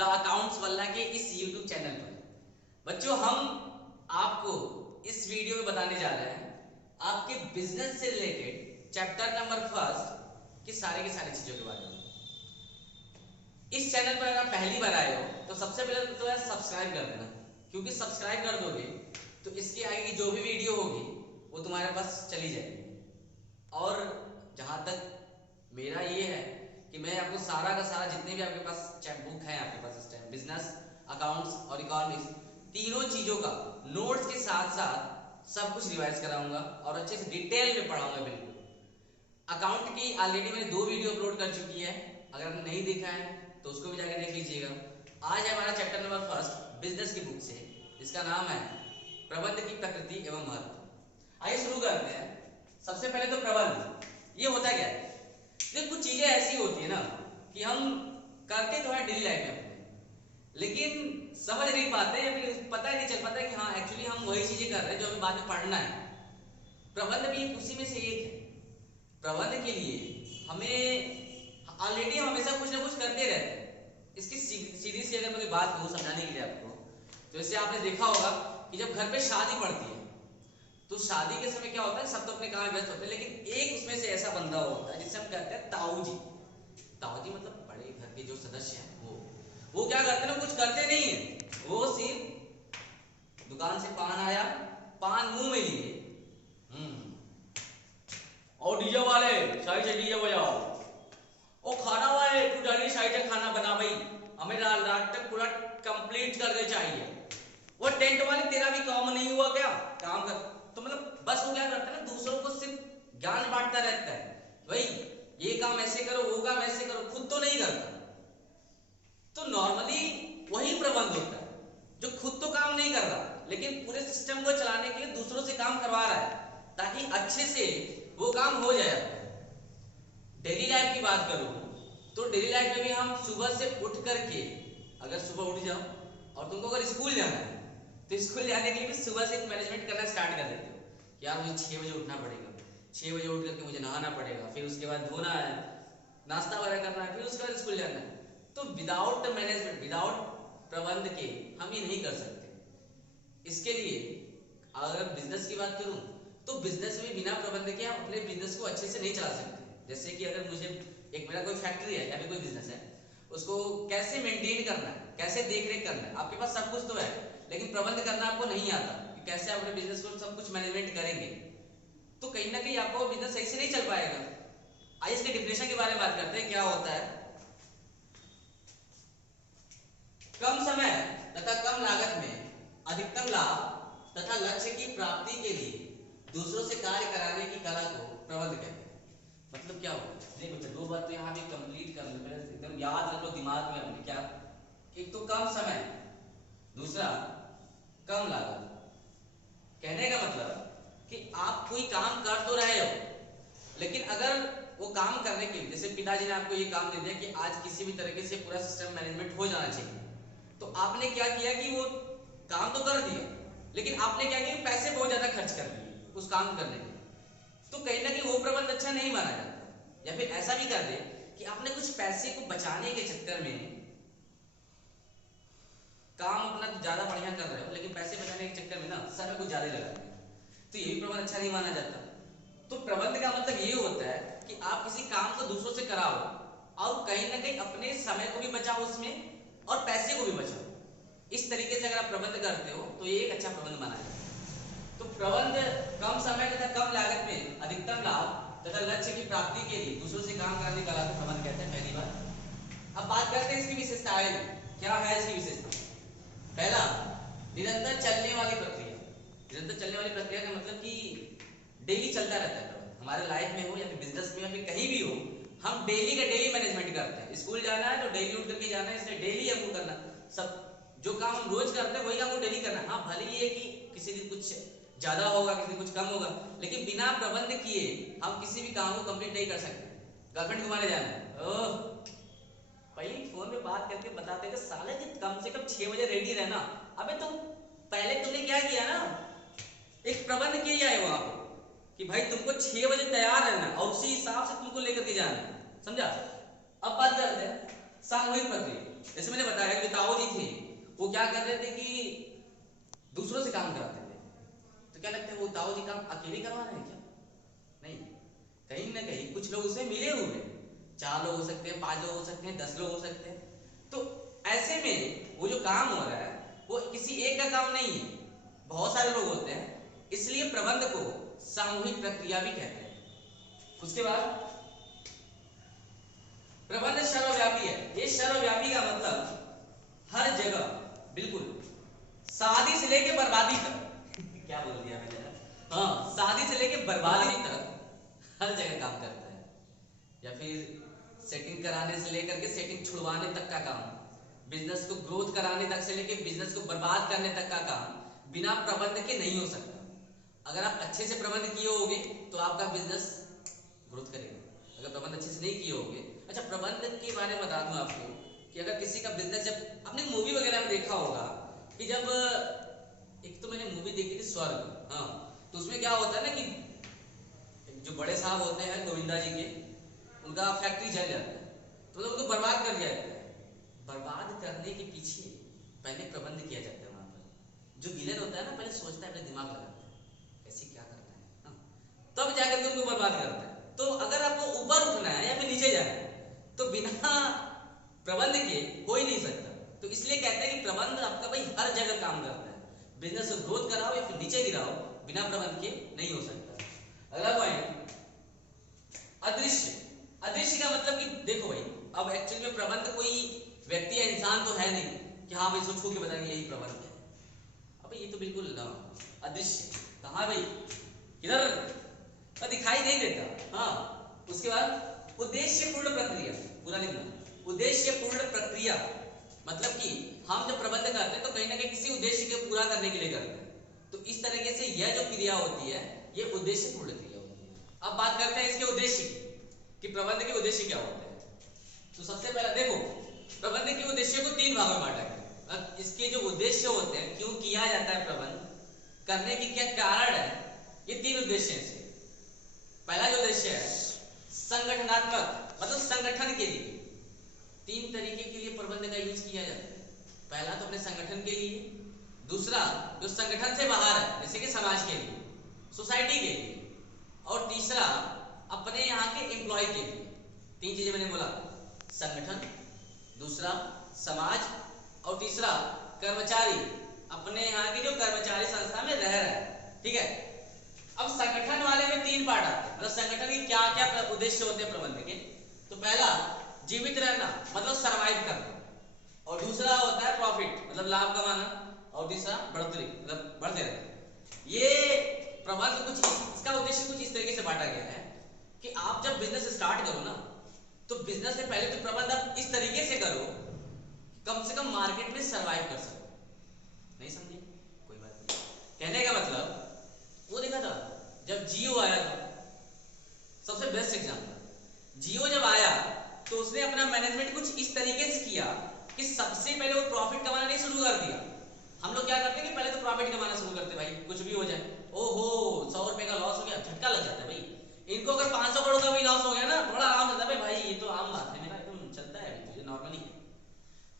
The accounts वल्ला के इस YouTube चैनल पर। बच्चों, हम आपको इस वीडियो में बताने जा रहे हैं आपके बिजनेस से रिलेटेड चैप्टर नंबर 1 की सारी चीजों के बारे में। इस चैनल पर अगर पहली बार आए हो तो सबसे पहले तो यार सब्सक्राइब कर देना, क्योंकि सब्सक्राइब कर दोगे तो इसके आगे की जो भी वीडियो होगी वो तुम्हारे पास चली जाएगी। और जहां तक मेरा ये है कि मैं आपको सारा का सारा जितने भी आपके पास बुक है आपके पास इस टाइम, बिजनेस, अकाउंट्स और इकोनॉमिक्स, तीनों चीजों का नोट्स के साथ साथ सब कुछ रिवाइज कराऊंगा और अच्छे से डिटेल में पढ़ाऊंगा। बिल्कुल अकाउंट की ऑलरेडी मैंने 2 वीडियो अपलोड कर चुकी है, अगर आपने नहीं देखा है तो उसको भी जाकर देख लीजिएगा। आज है हमारा चैप्टर नंबर 1 बिजनेस की बुक से, इसका नाम है प्रबंध की प्रकृति एवं महत्व। आइए शुरू करते हैं। सबसे पहले तो प्रबंध ये होता क्या है। देखिए, कुछ चीजें ऐसी होती है ना कि हम करते तो है डेली लाइफ में अपने, लेकिन समझ नहीं पाते या फिर पता ही नहीं चल पाता कि हाँ एक्चुअली हम वही चीजें कर रहे हैं जो हमें बाद में पढ़ना है। प्रबंध भी उसी में से एक है। प्रबंध के लिए हमें ऑलरेडी हम हमेशा कुछ ना कुछ करते रहते हैं। इसकी सीधी सी अगर मैं बात करूं समझाने के लिए आपको, तो जैसे आपने देखा होगा कि जब घर पे शादी पड़ती है तो शादी के समय क्या होता है, सब तो अपने काम में व्यस्त होते हैं, लेकिन एक उसमें से ऐसा बंदा होता है जिसे हम कहते हैं ताऊ जी। ताऊ जी मतलब बड़े घर के जो सदस्य हैं वो क्या करते हैं, कुछ करते नहीं है, वो सिर्फ दुकान से पान आया, पान मुंह में लिए, और डीजे वाले सही से डीजे बजाओ, ओ खाना वाले तू जल्दी सही से खाना बना भाई, हमें रात तक पूरा कंप्लीट करने चाहिए। वो टेंट वाले तेरा भी काम नहीं हुआ क्या, काम कर। तो मतलब बस वो क्या करता है ना, दूसरों को सिर्फ ज्ञान बांटता रहता है, भाई ये काम ऐसे करो, वो काम ऐसे करो, खुद तो नहीं करता। तो नॉर्मली वही प्रबंध होता है जो खुद तो काम नहीं कर रहा लेकिन पूरे सिस्टम को चलाने के लिए दूसरों से काम करवा रहा है ताकि अच्छे से वो काम हो जाए। डेली लाइफ की बात करूं तो डेली लाइफ में भी हम सुबह से उठ करके, अगर सुबह उठ जाओ और तुमको अगर स्कूल जाना है तो स्कूल जाने के लिए भी सुबह से मैनेजमेंट करना स्टार्ट कर देते हो। यार मुझे 6 बजे उठना पड़ेगा, 6 बजे उठ करके मुझे नहाना पड़ेगा, फिर उसके बाद धोना है, नाश्ता वगैरह करना है, फिर उसके बाद स्कूल जाना है। तो विदाउट मैनेजमेंट, विदाउट प्रबंध के हम ये नहीं कर सकते। इसके लिए अगर बिजनेस की बात करूं तो बिजनेस में बिना प्रबंध के हम अपने बिजनेस को अच्छे से नहीं चला सकते। जैसे कि अगर मुझे मेरा कोई फैक्ट्री है या फिर कोई बिजनेस है, उसको कैसे मेंटेन करना है, कैसे देख रेख करना है, आपके पास सब कुछ तो है लेकिन प्रबंध करना आपको नहीं आता कि कैसे अपने बिजनेस को सब कुछ मैनेजमेंट करेंगे, तो कहीं ना कहीं आपको बिजनेस सही से नहीं चल पाएगा। आइए इसके डिफिनेशन के बारे में बात करते हैं। क्या होता है, कम समय तथा कम लागत में अधिकतम लाभ तथा लक्ष्य की प्राप्ति के लिए दूसरों से कार्य कराने की कला को प्रबंध कहते हैं। मतलब क्या होगा, देखो बच्चा 2 बात तो यहाँ पे कंप्लीट कर लो, एकदम याद रखो दिमाग में अपने। क्या, एक तो कम समय, दूसरा कम लागत। कहने का मतलब कि आप कोई काम कर तो रहे हो लेकिन अगर वो काम करने के लिए, जैसे पिताजी ने आपको ये काम दे दिया कि आज किसी भी तरीके से पूरा सिस्टम मैनेजमेंट हो जाना चाहिए, तो आपने क्या किया कि वो काम तो कर दिया लेकिन आपने क्या किया, पैसे बहुत ज्यादा खर्च कर दिए उस काम करने के, तो कहीं ना कहीं वो प्रबंध अच्छा नहीं माना जाता। या फिर ऐसा भी कर दे कि आपने कुछ पैसे को बचाने के चक्कर में काम अपना ज्यादा बढ़िया कर रहे हो लेकिन पैसे बचाने के चक्कर में ना समय कुछ ज्यादा लगा दिया, तो ये भी प्रबंध अच्छा नहीं माना जाता। तो प्रबंध का मतलब ये होता है कि आप किसी काम को दूसरों से कराओ और कहीं ना कहीं अपने समय को भी बचाओ उसमें और पैसे को भी बचाओ। इस तरीके से अगर आप प्रबंध करते हो तो ये एक अच्छा प्रबंध माना जाता है। तो प्रबंध कम समय तथा कम लागत में अधिकतम लाभ तथा लक्ष्य की प्राप्ति के लिए दूसरों से काम करने की कला को प्रबंध कहते हैं, पहली बात। अब बात करते हैं इसकी विशेषताएं। क्या है इसकी विशेषता? पहला, निरंतर चलने वाली प्रक्रिया। निरंतर चलने वाली प्रक्रिया का मतलब कि डेली चलता रहता है प्रबंध, हमारे लाइफ में हो या फिर बिजनेस में या फिर कहीं भी हो, हम डेली का डेली मैनेजमेंट करते हैं। स्कूल जाना है तो डेली उठ करके जाना है, इसलिए डेली हमको करना, सब जो काम हम रोज करते हैं वही काम को डेली करना। हाँ भले ही है कि किसी दिन कुछ ज्यादा होगा, किसी दिन कुछ कम होगा, लेकिन बिना प्रबंध किए हम किसी भी काम को कंप्लीट नहीं कर सकते। गर्लफ्रेंड घुमाने जाना है, ओह पहले फोन में बात करके बताते थे साले कि कम से कम 6 बजे रेडी रहना। अबे तुम पहले तुमने क्या किया ना, एक प्रबंध किया है वहां पे कि भाई तुमको 6 बजे तैयार रहना और उसी हिसाब से तुमको लेकर के जाना, समझा। अब बात करते हैं सामूहिक प्रक्रिया। जैसे मैंने बताया कि ताऊ जी थे, वो क्या कर रहे थे कि दूसरों से काम कराते थे। तो क्या लगता है वो ताऊ जी काम अकेले करवा रहे हैं क्या? नहीं, कहीं ना कहीं कुछ लोग उससे मिले हुए हैं। 4 लोग हो सकते हैं, 5 लोग हो सकते हैं, 10 लोग हो सकते हैं। तो ऐसे में वो जो काम हो रहा है वो किसी एक का काम नहीं है, बहुत सारे लोग होते हैं, इसलिए प्रबंध को सामूहिक प्रक्रिया भी कहते हैं। उसके बाद प्रबंध सर्वव्यापी है। ये सर्वव्यापी का मतलब हर जगह, बिल्कुल शादी से लेके बर्बादी तक क्या बोल दिया मैंने? हाँ, शादी से लेके बर्बादी तक हर जगह काम करता है। या फिर सेटिंग कराने से लेकर के सेटिंग छुड़वाने तक का काम, बिजनेस को ग्रोथ कराने तक से लेके बिजनेस को बर्बाद करने तक का काम बिना प्रबंध के नहीं हो सकता। अगर आप अच्छे से प्रबंध किए होगे तो आपका बिजनेस ग्रोथ करेगा, अगर प्रबंध अच्छे से नहीं किए होगे। अच्छा, प्रबंध के बारे में बता दूं आपको कि अगर किसी का बिजनेस, जब आपने मूवी वगैरह में देखा होगा कि जब एक तो मैंने मूवी देखी थी स्वर्ग, हाँ, तो उसमें क्या होता है ना कि जो बड़े साहब होते हैं गोविंदा जी के, उनका फैक्ट्री जल जाता है, तो उनको बर्बाद कर दिया जाता है। बर्बाद करने के पीछे पहले प्रबंध किया जाता है। वहां पर जो विलेन होता है ना, पहले सोचता है, पहले दिमाग लगाता है ऐसे क्या करना है, हाँ, तब जाकर के उनको बर्बाद करता है। तो अगर आपको ऊपर उठना है या फिर नीचे जाना है तो बिना प्रबंध के हो ही नहीं सकता। तो इसलिए कहते हैं कि प्रबंध आपका भाई हर जगह काम करता है। बिजनेस को ग्रोथ कराओ या फिर नीचे गिराओ, बिना प्रबंध के नहीं हो सकता। अगला पॉइंट, अदृश्य। अदृश्य का मतलब कि देखो भाई, अब एक्चुअली में प्रबंध कोई व्यक्ति या इंसान तो है नहीं कि हाँ भाई इसको छू के बताएंगे यही प्रबंध है। अब ये तो बिल्कुल अदृश्य। कहाँ भाई, किधर, तो दिखाई नहीं देता। हाँ, उसके बाद उद्देश्य पूर्ण प्रक्रिया, पूरा लिखना। उद्देश्य पूर्ण प्रक्रिया मतलब कि हम जब प्रबंध करते हैं तो कहीं ना कहीं किसी उद्देश्य को पूरा करने के लिए करते हैं। तो इस तरीके से यह जो क्रिया होती है ये उद्देश्य पूर्ण क्रिया होती है। अब बात करते हैं इसके उद्देश्य की कि प्रबंध के उद्देश्य क्या होते हैं। तो सबसे पहला देखो, प्रबंध के उद्देश्य को 3 भागों में बांटा गया। अब इसके जो उद्देश्य होते हैं, क्यों किया जाता है प्रबंध, करने की क्या कारण है, ये 3 उद्देश्य हैं। पहला जो उद्देश्य है संगठनात्मक, मतलब संगठन के लिए। 3 तरीके के लिए प्रबंध का यूज किया जाता है। पहला तो अपने संगठन के लिए, दूसरा जो संगठन से बाहर है जैसे कि समाज के लिए, सोसाइटी के लिए, और तीसरा अपने यहाँ के एम्प्लॉय के लिए। 3 चीजें मैंने बोला, संगठन, दूसरा समाज, और तीसरा कर्मचारी, अपने यहाँ के जो कर्मचारी संस्था में रह रहा है। ठीक है, अब संगठन वाले में 3 पार्ट आते हैं, मतलब संगठन के क्या क्या उद्देश्य होते हैं प्रबंध के। तो पहला जीवित रहना, मतलब सरवाइव करना, और दूसरा होता है प्रॉफिट, मतलब लाभ कमाना, और तीसरा बढ़ोतरी, मतलब बढ़ते रहना। ये प्रबंध कुछ इसका उद्देश्य कुछ इस तरीके से बांटा गया है कि आप जब बिजनेस स्टार्ट करो ना, तो बिजनेस से पहले तो प्रबंध आप इस तरीके से करो कम से कम मार्केट में सरवाइव कर सको। नहीं समझे? कोई बात नहीं। कहने का मतलब, वो देखा था जब जियो आया था, सबसे बेस्ट एग्जांपल, जियो जब आया तो उसने अपना मैनेजमेंट कुछ इस तरीके से किया कि सबसे पहले वो प्रॉफिट कमाना नहीं शुरू कर दिया। हम लोग क्या करते हैं कि पहले तो प्रॉफिट कमाना शुरू करते भाई, कुछ भी हो जाए, ओहो 100 रुपए का लॉस हो गया, झटका लग जाता है भाई। इनको अगर 500 करोड़ का भी लॉस हो गया ना, बड़ा आराम होता है भाई, ये तो आम बात है, मेरा एकदम चलता है, ये नॉर्मली है।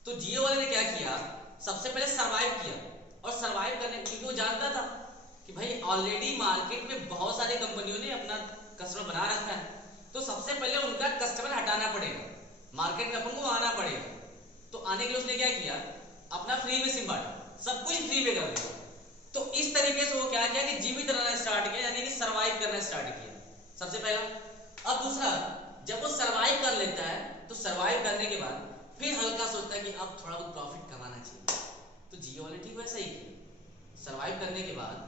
तो जियो वाले ने क्या किया, सबसे पहले सर्वाइव किया, और सर्वाइव करने क्योंकि वो जानता था कि भाई ऑलरेडी मार्केट में बहुत सारी कंपनियों ने अपना कस्टमर बना रखा है, तो सबसे पहले उनका कस्टमर हटाना पड़ेगा, मार्केट में अपन को आना पड़ेगा। तो आने के लिए उसने क्या किया, अपना फ्री में सिम बांटा, सब कुछ फ्री में कर दिया। तो इस तरीके से वो क्या किया कि जीवित रहना स्टार्ट किया, यानी कि सर्वाइव करना स्टार्ट किया, सबसे पहला। अब दूसरा, जब वो सर्वाइव कर लेता है तो सर्वाइव करने के बाद फिर हल्का सोचता है कि अब थोड़ा बहुत प्रॉफिट कमाना चाहिए। तो जियो वाले ठीक वैसा ही किया, सर्वाइव करने के बाद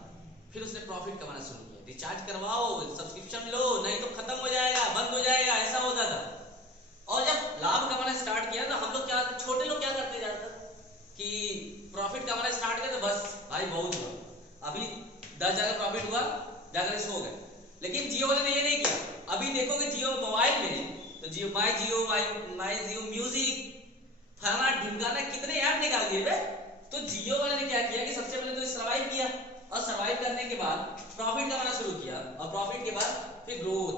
फिर उसने प्रॉफिट कमाना शुरू किया, रिचार्ज करवाओ, सब्सक्रिप्शन लो, नहीं तो खत्म हो जाएगा, बंद हो जाएगा, ऐसा होता था। और जब लाभ कमाना स्टार्ट किया ना, हम लोग क्या, छोटे लोग क्या करते ज्यादातर कि प्रॉफिट कमाना स्टार्ट किया तो बस भाई बहुत हुआ, अभी 10 जगह प्रॉफिट हुआ, जाकर सो गए। लेकिन जियो वाले ने ये नहीं किया। अभी देखोगे जियो मोबाइल में तो जियो माई जियो म्यूजिक, फलाना ढिमकाना, कितने ऐप निकाल दिए बे। तो जियो वाले ने क्या किया कि सबसे पहले तो सर्वाइव किया, और सर्वाइव करने के बाद प्रॉफिट कमाना शुरू किया, और प्रॉफिट के बाद फिर ग्रोथ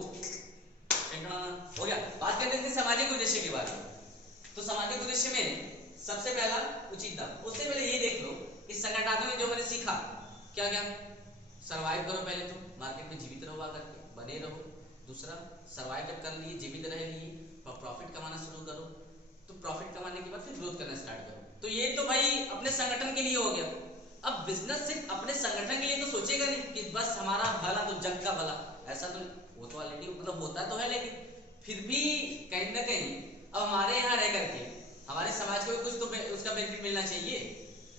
हो गया। बात करते हैं सामाजिक उद्देश्य के बारे में। तो सामाजिक उद्देश्य में सबसे पहला उचित दाम। उससे पहले ये देख लो इस संगठनात्मक में जो मैंने सीखा क्या क्या, सरवाइव करो, पहले तो मार्केट में जीवित रहो, करके बने रहो। दूसरा, सरवाइव जब कर लिए, जीवित रह लिए, प्रॉफिट कमाना शुरू करो। तो प्रॉफिट कमाने के बाद फिर ग्रोथ करना स्टार्ट करो। तो ये तो भाई अपने संगठन के लिए हो गया। अब बिजनेस सिर्फ अपने संगठन के लिए तो सोचेगा नहीं कि बस हमारा भला तो जग का भला, ऐसा तो वो तो ऑलरेडी मतलब होता तो है, लेकिन फिर भी कहीं ना कहीं अब हमारे यहाँ रह करके हमारे समाज को भी कुछ तो उसका बेनिफिट मिलना चाहिए।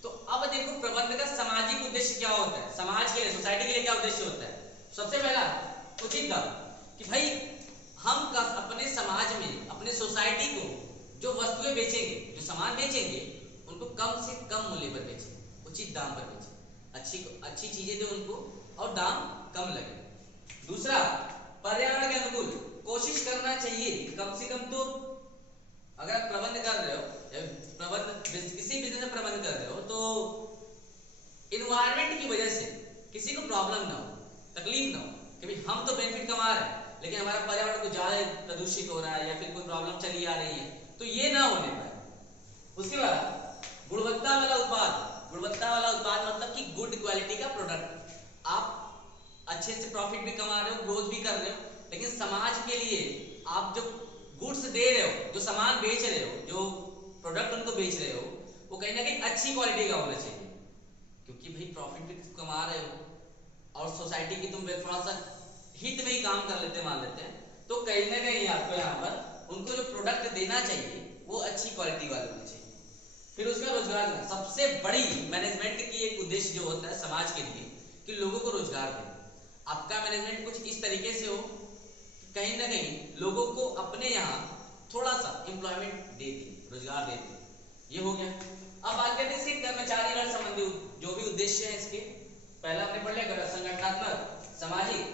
तो अब देखो प्रबंध का सामाजिक उद्देश्य क्या होता है, समाज के लिए, सोसाइटी के लिए क्या उद्देश्य होता है। सबसे पहला उचित दाम, कि भाई हम अपने समाज में, अपने सोसाइटी को जो वस्तुएं बेचेंगे, जो सामान बेचेंगे, उनको कम से कम मूल्य पर बेचें, उचित दाम पर बेचें, अच्छी चीजें दें उनको और दाम कम लगे। दूसरा, पर्यावरण के अनुकूल कोशिश करना चाहिए, कम से कम तो अगर प्रबंध कर रहे हो, किसी बिजनेस में प्रबंध कर रहे हो, तो इन्वायरमेंट की वजह से किसी को प्रॉब्लम ना हो, तकलीफ ना हो कि भाई हम तो बेनिफिट कमा रहे हैं लेकिन हमारा पर्यावरण को ज्यादा प्रदूषित हो रहा है या फिर कोई प्रॉब्लम चली आ रही है, तो ये ना होने पाए। उसके बाद गुणवत्ता वाला उत्पाद, गुणवत्ता वाला उत्पाद मतलब कि गुड क्वालिटी का प्रोडक्ट। आप अच्छे से प्रॉफिट भी कमा रहे हो, ग्रोथ भी कर रहे हो, लेकिन समाज के लिए आप जो गुड्स दे रहे हो, जो सामान बेच रहे हो, जो प्रोडक्ट उनको बेच रहे हो, वो कहीं ना कहीं अच्छी क्वालिटी का होना चाहिए। क्योंकि भाई प्रॉफिट भी कमा रहे हो और सोसाइटी की तुम थोड़ा सा हित में ही काम कर लेते मान लेते हैं, तो कहीं ना कहीं आपको यहाँ पर उनको जो प्रोडक्ट देना चाहिए वो अच्छी क्वालिटी वाले होने चाहिए। फिर उसका रोजगार देना, सबसे बड़ी मैनेजमेंट की एक उद्देश्य जो होता है समाज के लिए कि लोगों को रोजगार देना। आपका मैनेजमेंट कुछ इस तरीके से हो कि कहीं ना कहीं लोगों को अपने यहाँ थोड़ा सा एम्प्लॉयमेंट दे दी, रोजगार दे दी, ये हो गया। अब बात करते हैं इसके कर्मचारीगण संबंधी जो भी उद्देश्य है इसके। पहला हमने पढ़ लिया संगठनात्मक, सामाजिक,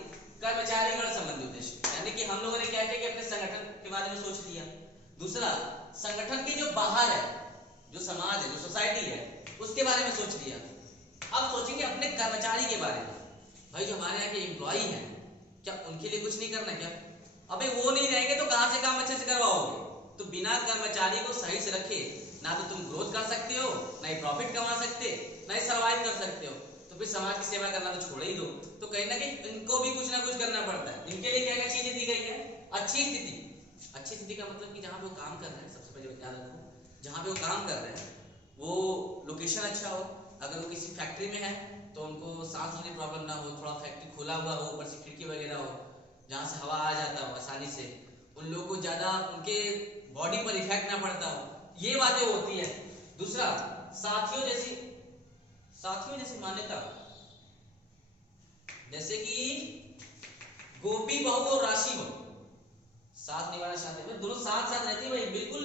कर्मचारीगण संबंधी उद्देश्य, यानी कि हम लोगों ने क्या किया कि अपने संगठन के बारे में सोच लिया। दूसरा, संगठन के जो बाहर है, जो समाज है, जो सोसाइटी है, उसके बारे में सोच लिया। अब सोचेंगे अपने कर्मचारी के बारे में, भाई जो हमारे यहाँ के एम्प्लॉई हैं, क्या उनके लिए कुछ नहीं करना क्या? अबे वो नहीं रहेंगे तो कहां से काम अच्छे से करवाओगे? तो बिना कर्मचारी को सही से रखे ना तो तुम ग्रोथ कर सकते हो, ना ही प्रॉफिट कमा सकते, ना ही सर्वाइव कर सकते हो। तो फिर समाज की सेवा करना तो छोड़ ही दो। तो कहीं ना कहीं इनको भी कुछ ना कुछ करना पड़ता है। इनके लिए क्या क्या चीजें दी गई है? अच्छी स्थिति। अच्छी स्थिति का मतलब कि जहाँ पे वो काम कर रहे हैं, सबसे पहले ध्यान रखो, जहाँ पे वो काम कर रहे हैं वो लोकेशन अच्छा हो। अगर वो किसी फैक्ट्री में है तो उनको सांस लेने प्रॉब्लम ना हो, थोड़ा फैक्ट्री खुला हुआ हो, ऊपर से खिड़की वगैरह हो जहाँ से हवा आ जाता हो आसानी से, उन लोगों को ज्यादा उनके बॉडी पर इफेक्ट ना पड़ता हो, ये बातें होती है। दूसरा, साथियों जैसी मान्यता, जैसे कि गोपी बहू और राशि बहू, साथ निभाना चाहते हैं, दोनों साथ साथ रहती है भाई, बिल्कुल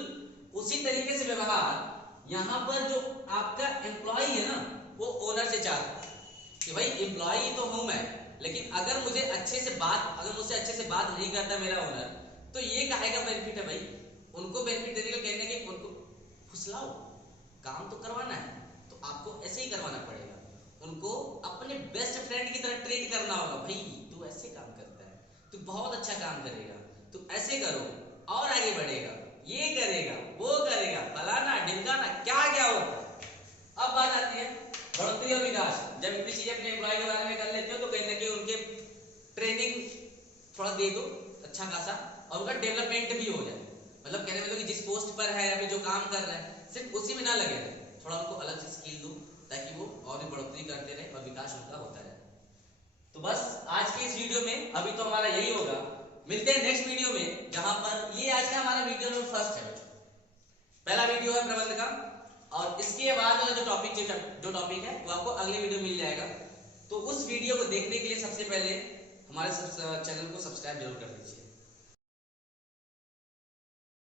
उसी तरीके से व्यवहार यहाँ पर जो आपका एम्प्लॉय है ना, वो ओनर से चाहता है कि भाई एम्प्लॉय तो हूं मैं, लेकिन अगर मुझसे अच्छे से बात नहीं करता मेरा ओनर, तो ये काहे का बेनिफिट है भाई? उनको बेनिफिट देने का कहने के उनको फुसलाओ, काम तो करवाना है तो आपको ऐसे ही करवाना पड़ेगा। उनको अपने बेस्ट फ्रेंड की तरह ट्रीट करना होगा, भाई तू ऐसे काम करता है, तू बहुत अच्छा काम करेगा, तू ऐसे करो और आगे बढ़ेगा, ये करेगा, वो करेगा, फलाना ढिमकाना, क्या क्या होता है। अब बात आती है बढ़ोतरी और विकास। जब इतनी चीजें अपने एम्प्लॉय के बारे में कर लेते हो तो कहीं ना कहीं उनके ट्रेनिंग थोड़ा दे दो अच्छा खासा, और उनका डेवलपमेंट भी हो जाए। मतलब कहने में तो कि जिस पोस्ट पर है या फिर जो काम कर रहा है सिर्फ उसी में ना लगे रहे, थोड़ा उनको अलग से स्किल दो ताकि वो और भी बढ़ोतरी करते रहे और विकास उनका होता रहे। तो बस आज के इस वीडियो में अभी तो हमारा यही होगा, मिलते हैं नेक्स्ट वीडियो में, जहां पर ये आज का हमारा वीडियो नंबर फर्स्ट है, पहला वीडियो है प्रबंध का, और इसके बाद वाला जो टॉपिक है वो आपको अगले वीडियो मिल जाएगा। तो उस वीडियो को देखने के लिए सबसे पहले हमारे चैनल को सब्सक्राइब जरूर कर दीजिए।